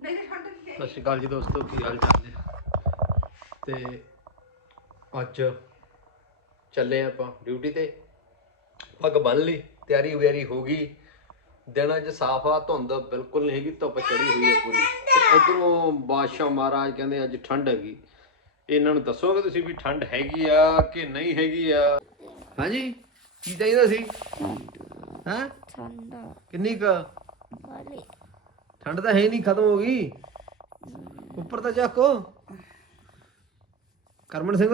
ਸਤਿ ਸ਼੍ਰੀ ਅਕਾਲ ਜੀ ਦੋਸਤੋ ਕੀ ਹਾਲ ਚਾਲ ਜੀ ਤੇ ਅੱਜ ਚੱਲੇ ਆਪਾਂ ਡਿਊਟੀ ਤੇ। ਪੱਗ ਬੰਨ ਲਈ ਤਿਆਰੀ ਵਿਆਰੀ ਹੋ ਗਈ। ਦਿਨਾਂ 'ਚ ਸਾਫ਼ ਆ ਧੁੰਦ ਬਿਲਕੁਲ ਨਹੀਂ ਹੈਗੀ ਧੁੱਪ ਚੜੀ ਹੋਈ ਹੈ ਪੂਰੀ। ਤੇ ਇਧਰੋਂ ਬਾਦਸ਼ਾਹ ਮਹਾਰਾਜ ਕਹਿੰਦੇ ਅੱਜ ਠੰਡ ਹੈਗੀ। ਇਹਨਾਂ ਨੂੰ ਦੱਸੋਗੇ ਤੁਸੀਂ ਵੀ ਠੰਡ ਹੈਗੀ ਆ ਕਿ ਨਹੀਂ ਹੈਗੀ ਆ? ਹਾਂਜੀ ਕੀ ਚਾਹੀਦਾ ਸੀ? ਹਾਂ? ਠੰਡਾ। ਕਿੰਨੀ ਕ? ਵਾਲੀ ਠੰਡ ਤਾਂ ਹੈ ਨਹੀਂ, ਖਤਮ ਹੋ ਗਈ। ਉੱਪਰ ਤਾਂ ਚੱਕੋ ਕਰਮਨ ਸਿੰਘ,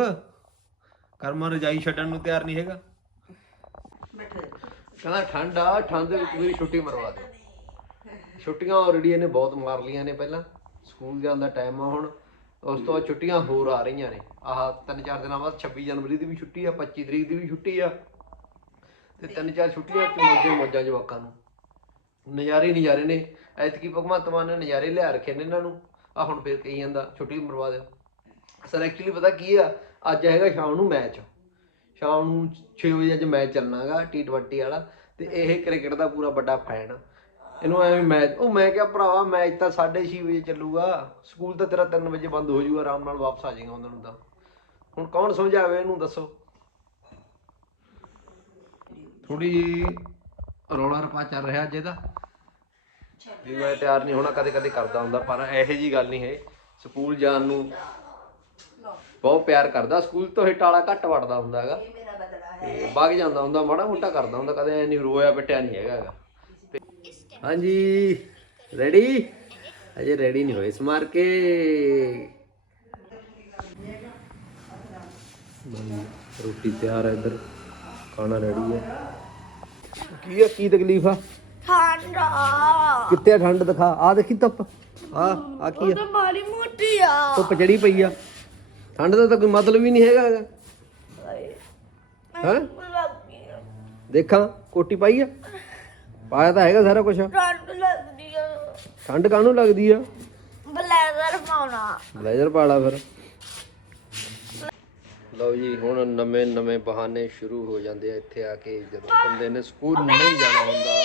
ਕਰਮਨ ਰਜਾਈ ਛੱਡਣ ਨੂੰ ਤਿਆਰ ਨਹੀਂ ਹੈਗਾ। ਕਹਿੰਦਾ ਠੰਡ ਆ, ਠੰਡ ਦੇ ਵਿੱਚ ਮੇਰੀ ਛੁੱਟੀ ਮਰਵਾ ਦੇ ਛੁੱਟੀਆਂ ਆਲਰੇਡੀ ਇਹਨੇ ਬਹੁਤ ਮਾਰ ਲੀਆਂ ਨੇ ਪਹਿਲਾਂ। ਸਕੂਲ ਜਾਣ ਦਾ ਟਾਈਮ ਆ ਹੁਣ। ਉਸ ਤੋਂ ਬਾਅਦ ਛੁੱਟੀਆਂ ਹੋਰ ਆ ਰਹੀਆਂ ਨੇ। ਆਹ ਤਿੰਨ ਚਾਰ ਦਿਨਾਂ ਬਾਅਦ 26 ਜਨਵਰੀ ਦੀ ਵੀ ਛੁੱਟੀ ਆ 25 ਤਰੀਕ ਦੀ ਵੀ ਛੁੱਟੀ ਆ। ਤੇ ਤਿੰਨ ਚਾਰ ਛੁੱਟੀਆਂ ਚ ਮੌਜਾਂ ਜਵਾਕਾਂ ਨੂੰ। ਨਜ਼ਾਰੇ ਨਜ਼ਾਰੇ ਨੇ। ਐਤਕੀ ਭਗਵੰਤ ਮਾਨ ਨੇ ਨਜ਼ਾਰੇ ਲਿਆ ਰੱਖੇ ਨੇ ਇਹਨਾਂ ਨੂੰ। ਆ ਹੁਣ ਫੇਰ ਕਹੀ ਜਾਂਦਾ, ਛੁੱਟੀ ਮਰਵਾ ਦਿਓ ਸਰ ਐਕਚੁਅਲੀ ਪਤਾ ਕੀ ਆ? ਅੱਜ ਹੈਗਾ ਸ਼ਾਮ ਨੂੰ ਮੈਚ। ਸ਼ਾਮ ਨੂੰ 6 ਵਜੇ ਅੱਜ ਮੈਚ ਚੱਲਣਾਗਾ T20 ਵਾਲਾ। ਤੇ ਇਹ ਕ੍ਰਿਕਟ ਦਾ ਪੂਰਾ ਵੱਡਾ ਫੈਨ ਆ। ਇਹਨੂੰ ਐਵੇਂ ਮੈਚ ਉਹ ਮੈਂ ਕਿਹਾ, ਭਰਾਵਾ, ਮੈਚ ਤਾਂ 6:30 ਵਜੇ ਚੱਲੂਗਾ। ਸਕੂਲ ਤਾਂ ਤੇਰਾ 3 ਵਜੇ ਬੰਦ ਹੋ ਜਾਊਗਾ ਆਰਾਮ ਨਾਲ ਵਾਪਸ ਆ ਜਾਏਗਾ ਉਹਨਾਂ ਨੂੰ ਤਾਂ। ਹੁਣ ਕੌਣ ਸਮਝਾਵੇ ਇਹਨੂੰ, ਦੱਸੋ? ਥੋੜੀ ਰੌਲਾ ਰਪਾ ਚੱਲ ਰਿਹਾ ਅੱਜ ਇਹਦਾ। ਵੀ ਮੈਂ ਤਿਆਰ ਨਹੀਂ ਹੋਣਾ ਕਦੇ ਕਦੇ ਕਰਦਾ ਹੁੰਦਾ ਪਰ ਇਹੋ ਜੀ ਗੱਲ ਨਹੀਂ ਹੈ। ਸਕੂਲ ਜਾਣ ਨੂੰ ਬਹੁਤ ਪਿਆਰ ਕਰਦਾ। ਸਕੂਲ ਤੋਂ ਹੀ ਟਾਲਾ ਘੱਟ ਵੜਦਾ ਹੁੰਦਾ ਹੈਗਾ। ਮੇਰਾ ਬਦਲਾ ਹੈ। ਤੇ ਵਗ ਜਾਂਦਾ ਹੁੰਦਾ ਮਾੜਾ ਮੋਟਾ ਕਰਦਾ ਹੁੰਦਾ ਕਦੇ ਐ ਨਹੀਂ ਰੋਇਆ ਪਿੱਟਿਆ ਨਹੀਂ ਹੈਗਾ ਹਾਂਜੀ ਰੈਡੀ ਅਜੇ ਰੈਡੀ ਨਹੀਂ ਹੋਏ। ਸਮਾਰ ਕੇ। ਰੋਟੀ ਤਿਆਰ ਹੈ ਇੱਧਰ। ਖਾਣਾ ਰੈਡੀ ਹੈ ਕੀ ਆ ਕੀ ਤਕਲੀਫ ਆ? ਠੰਡਾ ਕਿੱਥੇ ਆ ਠੰਡ ਦਿਖਾ। ਆ ਦੇਖੀ ਧੁੱਪ। ਆ ਆ ਕੀ ਆ? ਤਾਂ ਮਾਰੀ ਮੋਟੀ ਆ। ਧੁੱਪ ਚੜੀ ਪਈ ਆ। ਠੰਡ ਦਾ ਤਾਂ ਕੋਈ ਮਤਲਬ ਹੀ ਨਹੀਂ ਹੈਗਾ ਹਾਂ? ਆ। ਦੇਖਾਂ ਕੋਟੀ ਪਾਈ ਆ? ਪਾਇਆ ਤਾਂ ਹੈਗਾ ਸਾਰਾ ਕੁਝ ਠੰਡ ਲੱਗਦੀ ਆ। ਠੰਡ ਕਾਹਨੂੰ ਲੱਗਦੀ ਆ? ਬਲੇਜ਼ਰ ਪਾਉਣਾ। ਬਲੇਜ਼ਰ ਪਾਲਾ ਫਿਰ। ਲਓ ਜੀ ਹੁਣ ਨਵੇਂ ਨਵੇਂ ਬਹਾਨੇ ਸ਼ੁਰੂ ਹੋ ਜਾਂਦੇ ਆ ਇੱਥੇ ਆ ਕੇ। ਜਦੋਂ ਬੰਦੇ ਨੇ ਸਕੂਲ ਨਹੀਂ ਜਾਣਾ ਹੁੰਦਾ।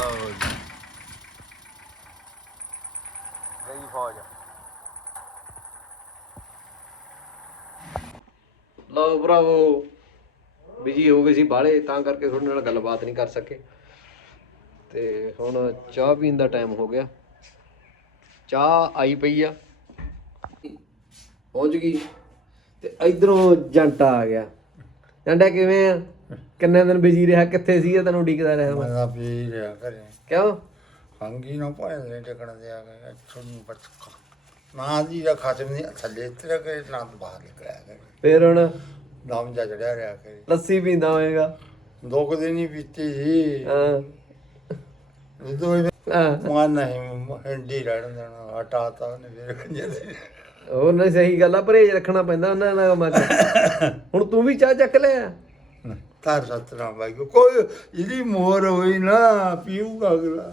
ਲਓ ਜੀ ਗਈ ਫੌਜ ਲਓ ਭਰਾਵੋ ਬਿਜ਼ੀ ਹੋ ਗਏ ਸੀ ਬਾਹਲੇ, ਤਾਂ ਕਰਕੇ ਤੁਹਾਡੇ ਨਾਲ ਗੱਲਬਾਤ ਨਹੀਂ ਕਰ ਸਕੇ। ਤੇ ਹੁਣ ਚਾਹ ਪੀਣ ਦਾ ਟਾਈਮ ਹੋ ਗਿਆ। ਚਾਹ ਆਈ ਪਈ ਆ। ਪਹੁੰਚ ਗਈ। ਤੇ ਇਧਰੋਂ ਜੰਟਾ ਆ ਗਿਆ। ਜੰਟਾ ਕਿਵੇਂ ਆ? ਕਿੰਨੇ ਦਿਨ ਬਿਜ਼ੀ ਰਿਹਾ ਕਿੱਥੇ ਸੀ ਤੈਨੂੰ ਉਡੀਕਦਾ ਰਿਹਾ? ਮੈਂ ਮੈਂ ਪੀ ਰਿਹਾ ਕਰੇ ਕਿਉਂ? ਹੰਗੀ ਨਾ ਪਾਏ ਲੈ ਟਕਣ ਦੇ ਆ ਗਏ ਤੁਹਾਨੂੰ ਬਸ ਨਾ ਜੀ ਦਾ ਖਾਤਮ ਨਹੀਂ ਥੱਲੇ ਤੇਰਾ ਕਰੇ ਨਾ ਬਾਹਰ ਨਿਕਲਿਆ ਕਰੇ। ਫੇਰ ਹੁਣ? ਨਾਮ ਜਾ ਚੜਿਆ ਰਿਹਾ ਕਰੇ। ਲੱਸੀ ਪੀਂਦਾ ਹੋਏਗਾ। ਦੋ ਕੁ ਦਿਨ ਹੀ। ਪੀਤੀ ਜੀ ਹਾਂ ਦੋ ਹਾਂ। ਮਾਨ ਨਹੀਂ ਹੰਡੀ ਰਹਿਣ ਦੇਣਾ ਹਟਾਤਾ ਨੇ ਫਿਰ ਕੰਜੇ ਦੇ ਉਹ ਨਹੀਂ ਸਹੀ ਗੱਲ ਆ ਪਰਹੇਜ ਰੱਖਣਾ ਪੈਂਦਾ ਉਹਨਾਂ ਨਾਲ ਮਤ ਹੁਣ ਤੂੰ ਵੀ ਚਾਹ ਚੱਕ ਲਿਆ। ਤਾਰ ਸਤਰਾ ਬਾਈ ਕੋਈ ਇਹਦੀ ਮੋਹਰ ਹੋਈ ਨਾ ਪੀਊਗਾ ਅਗਲਾ।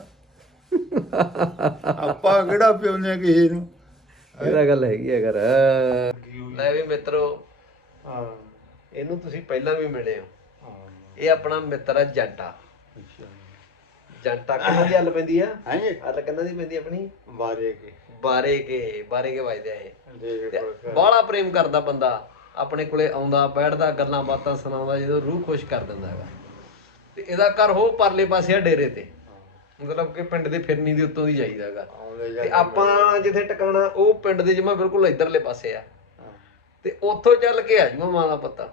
ਆਪਾਂ ਕਿਹੜਾ ਪਿਉਂਦੇ ਕਿਸੇ ਨੂੰ? ਇਹਦਾ ਗੱਲ ਹੈਗੀ ਹੈ। ਕਰ ਲੈ ਵੀ ਮਿੱਤਰੋ ਹਾਂ। ਇਹਨੂੰ ਤੁਸੀਂ ਪਹਿਲਾਂ ਵੀ ਮਿਲੇ ਹੋ। ਹਾਂ। ਇਹ ਆਪਣਾ ਮਿੱਤਰ ਆ ਜੰਟਾ। ਜੰਟਾ ਕਿੰਨਾਂ ਦੀ ਹੱਲ ਪੈਂਦੀ ਆ? ਹਾਂਜੀ ਹੱਲ ਕਿੰਨਾਂ ਦੀ ਪੈਂਦੀ ਆਪਣੀ। ਬਾਰੇ ਕੇ। ਬਾਰੇ ਕੇ ਬਾਰੇ ਕੇ ਵਜਦੇ ਆ ਇਹ ਬਾਹਲਾ ਪ੍ਰੇਮ ਕਰਦਾ ਬੰਦਾ। ਆਪਣੇ ਕੋਲੇ ਆਉਂਦਾ ਬੈਠਦਾ ਗੱਲਾਂ ਬਾਤਾਂ ਸੁਣਾਉਂਦਾ ਜਦੋਂ ਰੂਹ ਖੁਸ਼ ਕਰ ਦਿੰਦਾ ਹੈਗਾ। ਤੇ ਇਹਦਾ ਘਰ ਹੋ ਪਰਲੇ ਪਾਸੇ ਆ ਡੇਰੇ ਤੇ। ਮਤਲਬ ਕਿ ਪਿੰਡ ਦੇ ਫਿਰਨੀ ਦੇ ਉੱਤੋਂ ਦੀ ਜਾਈਦਾ ਹੈਗਾ। ਤੇ ਆਪਾਂ ਜਿੱਥੇ ਟਿਕਾਣਾ ਉਹ ਪਿੰਡ ਦੇ ਜਮਾ ਬਿਲਕੁਲ ਇਧਰਲੇ ਪਾਸੇ ਆ। ਤੇ ਉੱਥੋਂ ਚੱਲ ਕੇ ਆ ਜੂਗਾ ਮਾਂ ਦਾ ਪਤਾ।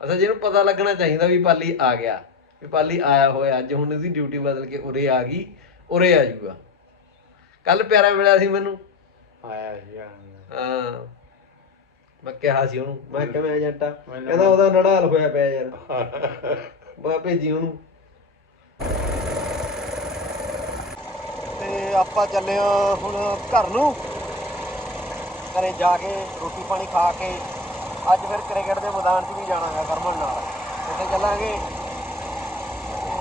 ਅੱਛਾ ਜਿਹਨੂੰ ਪਤਾ ਲੱਗਣਾ ਚਾਹੀਦਾ ਵੀ ਪਾਲੀ ਆ ਗਿਆ ਵੀ ਪਾਲੀ ਆਇਆ ਹੋਇਆ। ਅੱਜ ਹੁਣ ਇਹਦੀ ਡਿਊਟੀ ਬਦਲ ਕੇ ਉਰੇ ਆ ਗਈ ਉਰੇ ਆ ਜੂਗਾ। ਕੱਲ ਪਿਆਰਾ ਮਿਲਿਆ ਸੀ ਮੈਨੂੰ। ਆਇਆ ਜੀ ਹਾਂ। ਮੈਂ ਕਿਹਾ ਸੀ ਉਹਨੂੰ ਮੈਂ ਕਿਵੇਂ ਏਜੰਟਾ? ਕਹਿੰਦਾ ਉਹਦਾ ਨੜਾਲ ਹੋਇਆ ਪਿਆ ਯਾਰ। ਬਾ ਭੇਜੀ ਉਹਨੂੰ। ਤੇ ਆਪਾਂ ਚੱਲੇ ਆ ਹੁਣ ਘਰ ਨੂੰ। ਘਰੇ ਜਾ ਕੇ ਰੋਟੀ ਪਾਣੀ ਖਾ ਕੇ ਅੱਜ ਫਿਰ ਕ੍ਰਿਕਟ ਦੇ ਮੈਦਾਨ 'ਚ ਵੀ ਜਾਣਾ ਹੈ ਕਰਮਨ ਨਾਲ। ਉੱਥੇ ਚੱਲਾਂਗੇ। ਤੇ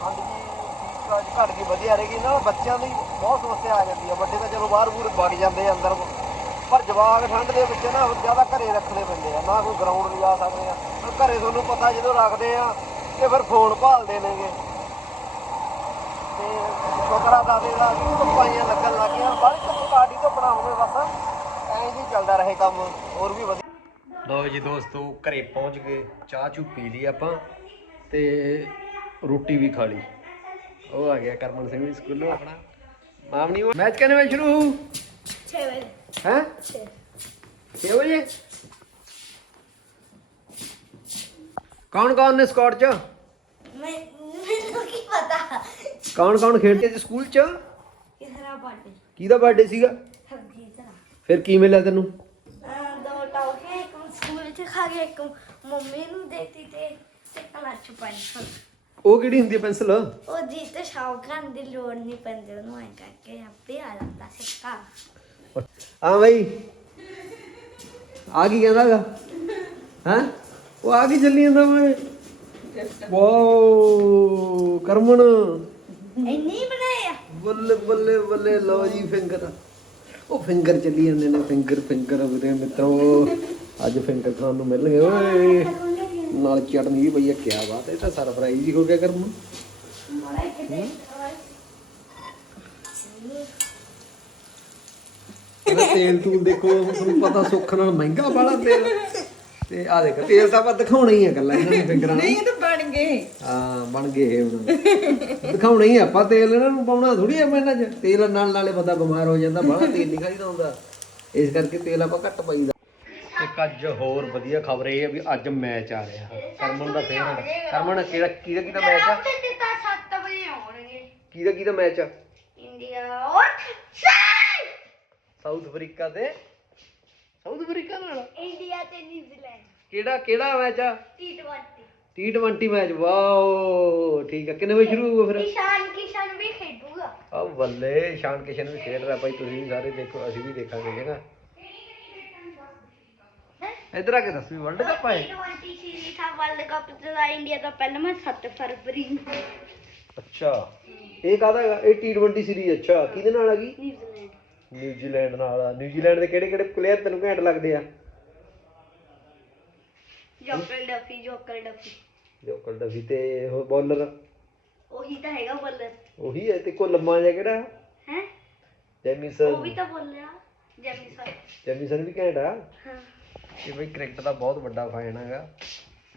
ਠੰਡ ਜੀ ਠੀਕ ਅੱਜ ਘੱਟ ਗਈ ਵਧੀਆ ਰਹੇਗੀ। ਨਾ ਬੱਚਿਆਂ ਦੀ ਬਹੁਤ ਸਮੱਸਿਆ ਆ ਜਾਂਦੀ ਹੈ ਵੱਡੇ ਤਾਂ ਚਲੋ ਬਾਹਰ ਬੂਰ ਵਗ ਜਾਂਦੇ ਆ ਅੰਦਰ। ਪਰ ਜਵਾਕ ਠੰਡ ਦੇ ਵਿੱਚ ਨਾ ਜ਼ਿਆਦਾ ਘਰੇ ਰੱਖਣੇ ਪੈਂਦੇ ਆ ਨਾ ਕੋਈ ਗਰਾਊਂਡ ਲਿਜਾ ਸਕਦੇ ਆ। ਘਰੇ ਤੁਹਾਨੂੰ ਪਤਾ ਜਦੋਂ ਰੱਖਦੇ ਆ ਤੇ ਫਿਰ ਫੋਨ ਭਾਲਦੇ ਨੇਗੇ। ਤੇ ਸ਼ੁਕਰਾ ਦਾਦੇ ਦਾ ਵੀ ਧੁੱਪਾਂ ਲੱਗਣ ਲੱਗ ਗਿਆ ਬਾਹਰ ਧੁੱਪ ਕਾਟੀ ਤੋਂ ਬਣਾਉਂਦੇ ਬਸ। ਐਂ ਜੀ ਚੱਲਦਾ ਰਹੇ ਕੰਮ ਹੋਰ ਵੀ ਵਧੀਆ। ਲਓ ਜੀ ਦੋਸਤੋ ਘਰੇ ਪਹੁੰਚ ਗਏ। ਚਾਹ ਚੂ ਪੀ ਲਈ ਆਪਾਂ ਤੇ ਰੋਟੀ ਵੀ ਖਾ ਲਈ। ਉਹ ਆ ਗਿਆ ਕਰਮਨ ਸਿੰਘ ਵੀ ਸਕੂਲੋਂ ਆਪਣਾ। ਮਾਮਨੀ ਮੈਚ ਕਿੰਨੇ ਵਜੇ ਸ਼ੁਰੂ 6 ਵਜੇ। ਹੈ? 6 6 ਵਜੇ ਕੌਣ ਕੌਣ ਨੇ ਸਕਾਟ ਚ? ਮੈਂ ਮੈਨੂੰ ਕੀ ਪਤਾ? ਕੌਣ ਕੌਣ ਖੇਡਦੇ ਸੀ ਸਕੂਲ ਚ? ਕਿਹੜਾ ਪਾਰਟੀ? ਕਿਹਦਾ ਬਰਥਡੇ ਸੀਗਾ? ਹਰਜੀਤ ਦਾ। ਫਿਰ ਕੀ ਮਿਲਿਆ ਤੈਨੂੰ? ਅਹ ਦੋ ਟੌਫੀ ਇੱਕ ਸਕੂਲ ਚ ਖਾ ਕੇ ਇੱਕ ਮੰਮੀ ਨੂੰ ਦੇਤੀ ਤੇ ਤੇ ਕਲਾਚ ਪੈਨਸਲ ਉਹ ਕਿਹੜੀ ਹੁੰਦੀ ਹੈ ਪੈਨਸਲ? ਉਹ ਜੀ ਤੇ ਸ਼ੌਕ ਕਰਨ ਦੀ ਲੋੜ ਨਹੀਂ ਪੈਂਦੀ ਉਹਨੂੰ ਐ ਕਰਕੇ ਆਪੇ ਆ ਜਾਂਦਾ ਸਿੱਕਾ। ਹਾਂ ਬਈ। ਆ ਕੀ ਕਹਿੰਦਾਗਾ? ਹਾਂ? ਉਹ ਆ ਕੀ ਚੱਲੀ ਜਾਂਦਾ ਓਏ? ਵਾਓ ਕਰਮਨ ਇੰਨੀ ਬਣਾਇਆ ਬੱਲੇ ਬੱਲੇ ਬੱਲੇ ਲਓ ਜੀ ਫਿੰਗਰ। ਉਹ ਫਿੰਗਰ ਚੱਲੀ ਜਾਂਦੇ ਨੇ ਫਿੰਗਰ ਫਿੰਗਰ ਵੀਰੇ ਮਿੱਤਰੋ। ਅੱਜ ਫਿੰਗਰ ਖਾਣ ਨੂੰ ਮਿਲਣਗੇ ਓਏ। ਨਾਲ ਚਟਨੀ ਵੀ ਪਈ ਆ ਕਿਆ ਬਾਤ ਹੈ ਇਹ ਤਾਂ ਸਰਪ੍ਰਾਈਜ਼ ਹੀ ਹੋ ਗਿਆ ਕਰਮ ਮਾੜਾ ਕਿਤੇ ਇਹਦਾ ਤੇਲ ਤੂਲ ਦੇਖੋ ਤੁਹਾਨੂੰ ਪਤਾ ਸੁੱਖ ਨਾਲ ਮਹਿੰਗਾ ਬਾਲਾ ਤੇਲ। ਤੇ ਆ ਦੇਖ ਤੇਲ ਤਾਂ ਆਪਾਂ ਦਿਖਾਉਣਾ ਹੀ ਆ ਗੱਲਾਂ ਇਹਨਾਂ ਨੇ ਫਿੰਗਰਾਂ ਨੂੰ ਇਹ ਤਾਂ ਬਣ ਗਏ। ਹਾਂ ਬਣ ਗਏ ਇਹ ਹੁਣ। ਦਿਖਾਉਣਾ ਹੀ ਆ ਆਪਾਂ ਤੇਲ ਇਹਨਾਂ ਨੂੰ ਪਾਉਣਾ ਥੋੜੀ ਆ ਇਹਨਾਂ 'ਚ। ਤੇਲ ਨਾਲ ਨਾਲੇ ਬੰਦਾ ਬਿਮਾਰ ਹੋ ਜਾਂਦਾ ਬਾਹਲਾ ਤੇਲ ਨਹੀਂ ਖਾਈਦਾ ਹੁੰਦਾ। ਇਸ ਕਰਕੇ ਤੇਲ ਆਪਾਂ ਘੱਟ ਪਾਈਦਾ। ਇੱਕ ਅੱਜ ਹੋਰ ਵਧੀਆ ਖਬਰ ਇਹ ਹੈ ਵੀ ਅੱਜ ਮੈਚ ਆ ਰਿਹਾ। ਕਰਮਨ ਦਾ ਫੇਵਰਟ ਕਰਮਨ ਕਿਹੜਾ ਕਿਹਦਾ ਕਿਹਦਾ ਮੈਚ ਆ? ਤੇ ਤਾਂ 7 ਵਜੇ ਆਉਣਗੇ। ਕਿਹਦਾ ਕਿਹਦਾ ਮੈਚ ਆ? ਇੰਡੀਆ ਔਰ ਸਾਊਥ ਅਫਰੀਕਾ ਤੇ ਸਾਊਥ ਅਫਰੀਕਾ ਨਾਲ? ਇੰਡੀਆ ਤੇ ਨਿਊਜ਼ੀਲੈਂਡ। ਕਿਹੜਾ ਕਿਹੜਾ ਮੈਚ ਆ? T20 T20 ਮੈਚ ਵਾਓ ਠੀਕ ਆ। ਕਿੰਨੇ ਵਜੇ ਸ਼ੁਰੂ ਹੋਊਗਾ ਫਿਰ? ਇਸ਼ਾਨ ਕਿਸ਼ਨ ਵੀ ਖੇਡੂਗਾ। ਆ ਬੱਲੇ ਸ਼ਾਨ ਕਿਸ਼ਨ ਵੀ ਖੇਡ ਰਿਹਾ ਭਾਈ ਤੁਸੀਂ ਵੀ ਸਾਰੇ ਦੇਖੋ ਅਸੀਂ ਵੀ ਦੇਖਾਂਗੇ ਜਗਾ ਇਧਰ ਆ ਕੇ ਦੱਸ ਵੀ ਵਰਲਡ ਕੱਪ ਆਏ T20 ਸੀਰੀਜ਼ ਆ ਵਰਲਡ ਕੱਪ ਦਾ ਇੰਡੀਆ ਦਾ ਪਹਿਲਾ ਮੈਚ 7 ਫਰਵਰੀ ਨੂੰ। ਅੱਛਾ। ਇਹ ਕਾਹਦਾ ਹੈਗਾ? ਇਹ T20 ਸੀਰੀਜ਼ ਅੱਛਾ। ਕਿਹਦੇ ਨਾਲ ਆ ਗਈ? ਨਿਊਜ਼ੀਲੈਂਡ। ਨਿਊਜ਼ੀਲੈਂਡ ਨਾਲ। ਨਿਊਜ਼ੀਲੈਂਡ ਦੇ ਕਿਹੜੇ ਕਿਹੜੇ ਪਲੇਅਰ ਤੈਨੂੰ ਘੈਂਟ ਲੱਗਦੇ ਆ? ਜੋਕਰ ਡਫੀ ਤੇ ਉਹ ਬੋਲਰ ਉਹੀ ਤਾਂ ਹੈਗਾ ਬੱਲਰ ਉਹੀ ਹੈ ਤੇ ਕੋ ਲੰਮਾ ਜਿਹਾ ਕਿਹੜਾ? ਹੈ? ਜੈਮਿਸਨ। ਉਹ ਵੀ ਤਾਂ ਬੋਲਿਆ ਜੈਮੀ ਸਰ ਜੈਮਿਸਨ ਵੀ ਘੈਂਟ ਆ? ਹਾਂ। ਇਹ ਬਈ ਕ੍ਰਿਕਟ ਦਾ ਬਹੁਤ ਵੱਡਾ ਫੈਨ ਹੈਗਾ।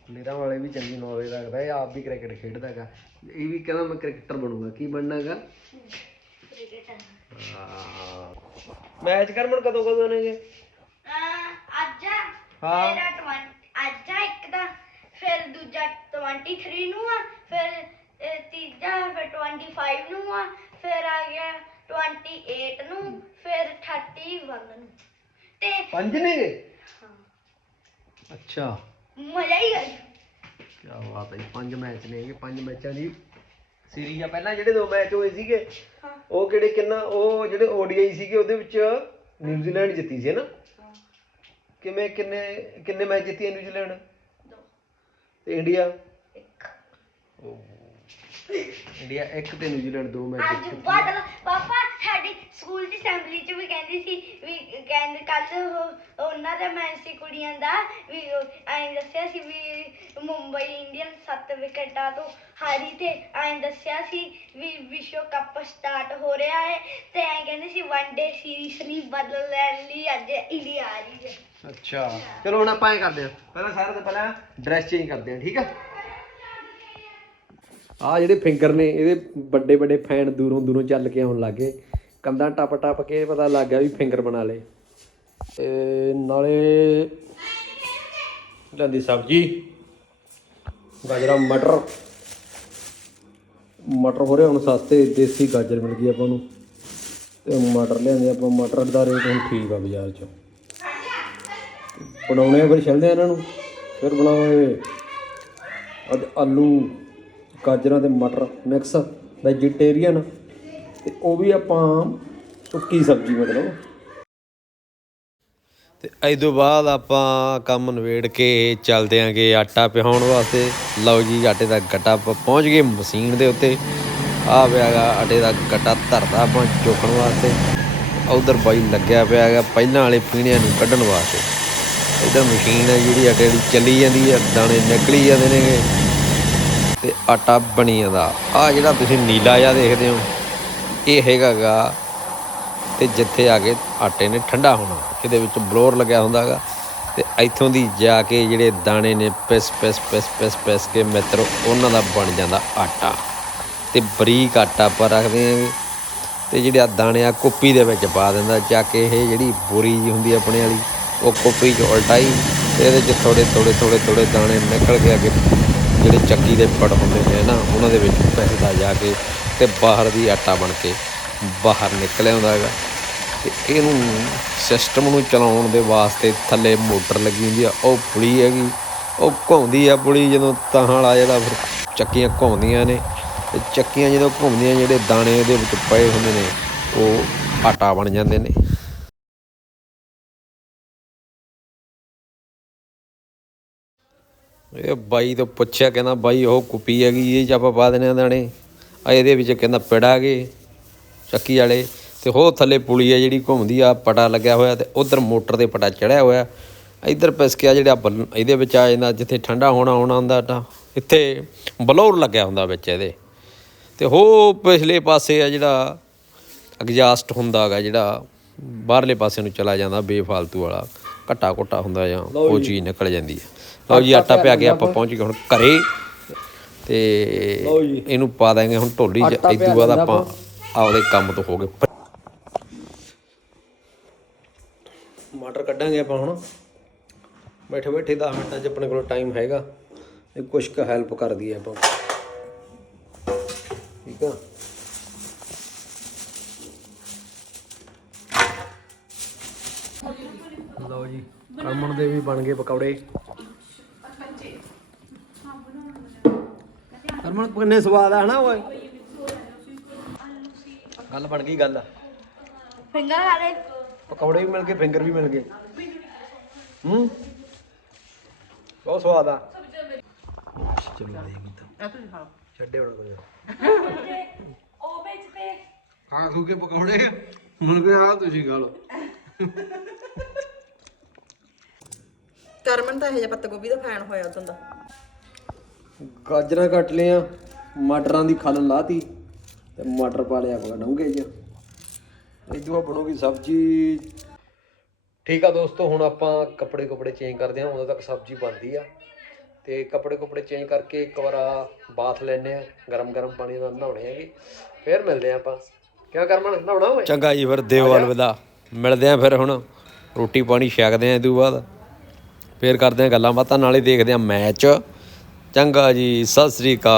ਪਲੇਅਰਾਂ ਵਾਲੇ ਵੀ ਚੰਗੀ ਨੌਲੇਜ ਰੱਖਦਾ ਇਹ ਆਪ ਵੀ ਕ੍ਰਿਕਟ ਖੇਡਦਾ ਹੈਗਾ। ਇਹ ਵੀ ਕਹਿੰਦਾ ਮੈਂ ਕ੍ਰਿਕਟਰ ਬਣੂੰਗਾ। ਕੀ ਬਣਨਾ ਹੈਗਾ? ਕ੍ਰਿਕਟਰ ਮੈਚ ਕਰਮਨ ਕਦੋਂ ਕਦੋਂ ਨੇਗੇ ਅੱਜ ਆ। ਹਾਂ। ਮੇਰਾ 20 ਅੱਜ ਆ ਇੱਕ ਦਾ ਫਿਰ ਦੂਜਾ 23 ਨੂੰ ਆ ਫਿਰ ਅਹ, ਤੀਜਾ ਫਿਰ 25 ਨੂੰ ਆ ਫਿਰ ਆ ਗਿਆ 28 ਨੂੰ ਫਿਰ 31 ਨੂੰ। ਤੇ ਪੰਜ ਨੇਗੇ ਹਾਂ, ਅੱਛਾ। ਮਜ਼ਾ ਹੀ ਆ ਕੀ ਬਾਤ ਹੈ ਜੀ, ਪੰਜ ਮੈਚ ਨੇਗੇ ਪੰਜ ਮੈਚਾਂ ਦੀ ਸੀਰੀਜ਼ ਆ ਪਹਿਲਾਂ ਜਿਹੜੇ ਦੋ ਮੈਚ ਹੋਏ ਸੀਗੇ ਉਹ ਕਿਹੜੇ ਕਿੰਨਾ ਉਹ ਜਿਹੜੇ ODI ਸੀਗੇ ਉਹਦੇ ਵਿੱਚ ਨਿਊਜ਼ੀਲੈਂਡ ਜਿੱਤੀ ਸੀ ਨਾ? ਕਿਵੇਂ ਕਿੰਨੇ ਕਿੰਨੇ ਮੈਚ ਜਿੱਤੀ ਨਿਊਜ਼ੀਲੈਂਡ ਦੋ। ਤੇ ਇੰਡੀਆ ਇੱਕ। ਇੰਡੀਆ ਇੱਕ ਤੇ ਨਿਊਜ਼ੀਲੈਂਡ ਦੋ ਮੈਚ ਅੱਜ ਬਾਦਲ ਪਾਪਾ ਸਾਡੀ ਸਕੂਲ ਦੀ ਅਸੈਂਬਲੀ ਚ ਵੀ ਕਹਿੰਦੀ ਸੀ ਵੀ ਕਹਿੰਦੇ ਕੱਲ ਉਹਨਾਂ ਦਾ ਮੈਚ ਸੀ ਕੁੜੀਆਂ ਦਾ ਵੀ ਐਂ ਦੱਸਿਆ ਸੀ ਵੀ ਮੁੰਬਈ ਇੰਡੀਅਨ 7 ਵਿਕਟਾਂ ਤੋਂ ਹਾਰੀ ਤੇ ਐਂ ਦੱਸਿਆ ਸੀ ਵੀ ਵਿਸ਼ਵ ਕੱਪ ਸਟਾਰਟ ਹੋ ਰਿਹਾ ਹੈ ਤੇ ਐਂ ਕਹਿੰਦੇ ਸੀ ਵਨ ਡੇ ਸੀਰੀਜ਼ ਲਈ ਬਦਲ ਲੈਣ ਲਈ ਅੱਜ ਇੰਡੀਆ ਆ ਰਹੀ ਹੈ। ਅੱਛਾ। ਚਲੋ ਹੁਣ ਆਪਾਂ ਐ ਕਰਦੇ ਹਾਂ। ਪਹਿਲਾਂ ਸਾਰਿਆਂ ਤੋਂ ਪਹਿਲਾਂ ਡਰੈਸ ਚੇਂਜ ਕਰਦੇ ਹਾਂ ਠੀਕ ਆ ਆ ਜਿਹੜੇ ਫਿੰਗਰ ਨੇ, ਇਹਦੇ ਵੱਡੇ ਵੱਡੇ ਫੈਨ ਦੂਰੋਂ ਦੂਰੋਂ ਚੱਲ ਕੇ ਆਉਣ ਲੱਗੇ ਕੰਧਾਂ ਟੱਪ ਟੱਪ ਕੇ ਪਤਾ ਲੱਗ ਗਿਆ ਵੀ ਫਿੰਗਰ ਬਣਾ ਲਏ। ਤੇ ਨਾਲੇ ਲੈਂਦੀ ਸਬਜੀ, ਗਾਜਰਾ, ਮਟਰ। ਮਟਰ ਹੋ ਰਹੇ ਹੁਣ ਸਸਤੇ, ਦੇਸੀ ਗਾਜਰ ਮਿਲ ਗਈ ਆਪਾਂ ਨੂੰ। ਤੇ ਮਟਰ ਲਿਆਂਦੇ ਆਪਾਂ, ਮਟਰ ਦਾ ਰੇਟ ਹੁਣ ਠੀਕ ਆ ਬਾਜ਼ਾਰ 'ਚ। ਬਣਾਉਣੇ ਫਿਰ, ਛਿਲਦੇ ਆ ਇਹਨਾਂ ਨੂੰ। ਫਿਰ ਬਣਾਵਾਂਗੇ ਅੱਜ ਆਲੂ ਗਾਜਰਾਂ ਤੇ ਮਟਰ ਮਿਕਸ ਵੈਜੀਟੇਰੀਅਨ ਤੇ ਉਹ ਵੀ ਆਪਾਂ ਸੁੱਕੀ ਸਬਜ਼ੀ ਮਤਲਬ। ਤੇ ਇਸ ਤੋਂ ਬਾਅਦ ਆਪਾਂ ਕੰਮ ਨਵੇੜ ਕੇ ਚੱਲਦੇ ਆਂਗੇ ਆਟਾ ਪਿਹਾਉਣ ਵਾਸਤੇ। ਲਓ ਜੀ, ਆਟੇ ਦਾ ਗੱਟਾ ਪ- ਪਹੁੰਚ ਗਏ ਮਸ਼ੀਨ ਦੇ ਉੱਤੇ। ਆ ਪਿਆਗਾ ਆਟੇ ਦਾ ਗੱਟਾ ਧਰਦਾ ਆਪਾਂ ਚੋਖਣ ਵਾਸਤੇ। ਉਧਰ ਬਾਈ ਲੱਗਿਆ ਪਿਆ ਹੈਗਾ, ਪਹਿਲਾਂ ਵਾਲੇ ਪੀਣਿਆਂ ਨੂੰ ਕੱਢਣ ਵਾਸਤੇ। ਇਧਰ ਮਸ਼ੀਨ ਹੈ ਜਿਹੜੀ, ਆਟੇ ਦੀ ਚੱਲੀ ਜਾਂਦੀ ਹੈ, ਦਾਣੇ ਨਿਕਲੀ ਜਾਂਦੇ ਨੇਗੇ। ਤੇ ਆਟਾ ਬਣੀ ਜਾਂਦਾ। ਆ ਜਿਹੜਾ ਤੁਸੀਂ ਨੀਲਾ ਜਿਹਾ ਦੇਖਦੇ ਹੋ, ਇਹ ਹੈਗਾਗਾ ਤੇ ਜਿੱਥੇ ਆ ਕੇ ਆਟੇ ਨੇ ਠੰਡਾ ਹੋਣਾ, ਇਹਦੇ ਵਿੱਚ ਬਲੋਰ ਲੱਗਿਆ ਹੁੰਦਾਗਾ ਤੇ ਇੱਥੋਂ ਦੀ ਜਾ ਕੇ ਜਿਹੜੇ ਦਾਣੇ ਨੇ, ਪਿਸ ਪਿਸ ਪਿਸ ਪਿਸ ਪਿਸ ਕੇ ਮਿੱਤਰੋ, ਉਹਨਾਂ ਦਾ ਬਣ ਜਾਂਦਾ ਆਟਾ। ਤੇ ਬਰੀਕ ਆਟਾ ਆਪਾਂ ਰੱਖਦੇ ਆਂਗੇ ਤੇ ਜਿਹੜੇ ਆ ਦਾਣੇ ਆ, ਕੁੱਪੀ ਦੇ ਵਿੱਚ ਪਾ ਦਿੰਦਾ, ਜਾ ਕੇ ਇਹ ਜਿਹੜੀ ਬੋਰੀ ਜੀ ਹੁੰਦੀ ਆ ਆਪਣੇ ਵਾਲੀ, ਉਹ ਕੁੱਪੀ 'ਚ ਉਲਟਾਈ, ਤੇ ਇਹਦੇ 'ਚ ਥੋੜੇ ਥੋੜੇ ਥੋੜੇ ਥੋੜੇ ਦਾਣੇ ਨਿਕਲ ਕੇ ਅੱਗੇ ਜਿਹੜੇ ਚੱਕੀ ਦੇ ਪੜ ਹੁੰਦੇ ਨੇ ਨਾ, ਉਹਨਾਂ ਦੇ ਵਿੱਚ ਪੈਸਦਾ ਜਾ ਕੇ ਤੇ ਬਾਹਰ ਦੀ ਆਟਾ ਬਣ ਕੇ ਬਾਹਰ ਨਿਕਲਿਆ ਹੁੰਦਾ ਹੈਗਾ। ਤੇ ਇਹਨੂੰ ਸਿਸਟਮ ਨੂੰ ਚਲਾਉਣ ਦੇ ਵਾਸਤੇ ਥੱਲੇ ਮੋਟਰ ਲੱਗੀ ਹੁੰਦੀ ਆ, ਉਹ ਪੁਲੀ ਹੈਗੀ। ਉਹ ਘੁੰਮਦੀ ਆ ਪੁਲੀ ਜਦੋਂ ਤਾਂ ਵਾਲਾ ਜਿਹੜਾ ਫਿਰ ਚੱਕੀਆਂ ਘੁੰਮਦੀਆਂ ਨੇ। ਤੇ ਚੱਕੀਆਂ ਜਦੋਂ ਘੁੰਮਦੀਆਂ, ਜਿਹੜੇ ਦਾਣੇ ਉਹਦੇ ਵਿੱਚ ਪਏ ਹੁੰਦੇ ਨੇ, ਉਹ ਆਟਾ ਬਣ ਜਾਂਦੇ ਨੇ। ਇਹ ਬਾਈ ਤੋਂ ਪੁੱਛਿਆ ਕਹਿੰਦਾ, ਬਾਈ, ਉਹ ਕੁੱਪੀ ਹੈਗੀ ਇਹ ਚ ਆਪਾਂ ਪਾ ਦਿੰਦੇ ਆ ਦਾਣੇ। ਆ ਇਹਦੇ ਵਿੱਚ ਕਹਿੰਦਾ, ਪਿੜਾ ਗਏ ਚੱਕੀ ਵਾਲੇ। ਤੇ ਉਹ ਥੱਲੇ ਪੁਲੀ ਹੈ ਜਿਹੜੀ ਘੁੰਮਦੀ ਆ, ਪਟਾ ਲੱਗਿਆ ਹੋਇਆ ਤੇ ਉਧਰ ਮੋਟਰ ਦੇ ਪਟਾ ਚੜਿਆ ਹੋਇਆ। ਇੱਧਰ ਪਿਸਕਿਆ ਜਿਹੜਾ ਬੱਲ- ਇਹਦੇ ਵਿੱਚ ਆ ਜਾਂਦਾ, ਜਿੱਥੇ ਠੰਡਾ ਹੋਣਾ ਹੋਣਾ ਹੁੰਦਾ ਤਾਂ ਇੱਥੇ ਬਲੌਰ ਲੱਗਿਆ ਹੁੰਦਾ ਵਿੱਚ ਇਹਦੇ। ਤੇ ਉਹ ਪਿਛਲੇ ਪਾਸੇ ਆ ਜਿਹੜਾ ਐਗਜ਼ਾਸਟ ਹੁੰਦਾ ਹੈਗਾ ਜਿਹੜਾ ਬਾਹਰਲੇ ਪਾਸੇ ਨੂੰ ਚਲਾ ਜਾਂਦਾ, ਬੇਫਾਲਤੂ ਵਾਲਾ। ਘੱਟਾ ਘੁੱਟਾ ਹੁੰਦਾ ਜਾਂ ਉਹ ਚੀਜ਼ ਨਿਕਲ ਜਾਂਦੀ ਹੈ। ਲਓ ਜੀ ਆਟਾ ਪਿਆ ਕੇ ਆਪਾਂ ਪਹੁੰਚ ਗਏ ਹੁਣ ਘਰੇ ਤੇ ਇਹਨੂੰ ਪਾ ਦਾਂਗੇ ਹੁਣ ਢੋਲੀ ਚ। ਇਦੋਂ ਬਾਅਦ ਆਪਾਂ ਆਪਦੇ ਕੰਮ ਤੋਂ ਹੋ ਗਏ। ਮਟਰ ਕੱਢਾਂਗੇ ਆਪਾਂ ਹੁਣ। ਬੈਠੇ ਬੈਠੇ 10 ਮਿੰਟਾਂ 'ਚ ਆਪਣੇ ਕੋਲ ਟਾਈਮ ਹੈਗਾ। ਇਹ ਕੁਛ ਕੁ ਹੈਲਪ ਕਰ ਦਈਏ ਆਪਾਂ। ਠੀਕ ਆ? ਲਓ ਜੀ ਕਰਮਣ ਦੇ ਵੀ ਬਣ ਗਏ ਪਕੌੜੇ। ਕਰਮਣ ਕਿੰਨੇ ਸਵਾਦ ਆ ਹਨਾ ਓਏ। ਗੱਲ ਬਣ ਗਈ ਗੱਲ। ਫਿੰਗਰ ਵਾਲੇ ਪਕੌੜੇ ਵੀ ਮਿਲ ਗਏ ਫਿੰਗਰ ਵੀ ਮਿਲ ਗਏ। ਹੂੰ। ਬਹੁਤ ਸਵਾਦ ਆ। ਚਲੋ ਦੇਗੀ ਤਾਂ ਛੱਡੇ ਕੋਈ। ਉਹ ਵਿੱਚ ਤੇ ਖਾ ਖੂ ਕੇ ਪਕੌੜੇ। ਹੁਣ ਕਿ ਆ ਤੁਸੀਂ ਖਾ ਲਓ। ਕਰਮਨ ਤਾਂ ਇਹ ਜਿਹਾ ਪੱਤਾ ਗੋਭੀ ਦਾ ਫੈਨ ਹੋਇਆ ਉਦੋਂ ਦਾ। ਗਾਜਰਾਂ ਕੱਟ ਲਿਆ ਮਟਰਾਂ ਦੀ ਖਲ ਲਾਤੀ ਤੇ ਮਟਰ ਪਾ ਲਿਆ ਆਪਾਂ ਡੂੰਘੇ ਚ ਇਦੋਂ ਬਣੂਗੀ ਸਬਜ਼ੀ। ਠੀਕ ਆ ਦੋਸਤੋ ਹੁਣ ਆਪਾਂ ਕੱਪੜੇ ਕੁਪੜੇ ਚੇਂਜ ਕਰਦੇ ਹਾਂ ਉਦੋਂ ਤੱਕ ਸਬਜ਼ੀ ਬਣਦੀ ਆ। ਤੇ ਕੱਪੜੇ ਕੁਪੜੇ ਚੇਂਜ ਕਰਕੇ ਇੱਕ ਵਾਰ ਬਾਥ ਲੈਣੇ ਆ ਗਰਮ ਗਰਮ ਪਾਣੀ ਨਾਲ ਨਹਾਉਣੇ ਹੈਗੇ। ਫੇਰ ਮਿਲਦੇ ਆ ਆਪਾਂ। ਕਿਆ ਕਰਮਣ ਨਹਾਉਣਾ ਓਏ? ਚੰਗਾ ਜੀ ਫਿਰ ਦਿਓ ਅਲਵਿਦਾ। ਮਿਲਦੇ ਆ ਫਿਰ ਹੁਣ। ਰੋਟੀ ਪਾਣੀ ਛਕਦੇ ਆ ਇਦੋਂ ਬਾਅਦ। ਫੇਰ ਕਰਦੇ ਹਾਂ ਗੱਲਾਂ ਬਾਤਾਂ ਨਾਲੇ ਦੇਖਦੇ ਹਾਂ ਮੈਚ। ਚੰਗਾ ਜੀ ਸਤਿ ਸ੍ਰੀ ਅਕਾਲ।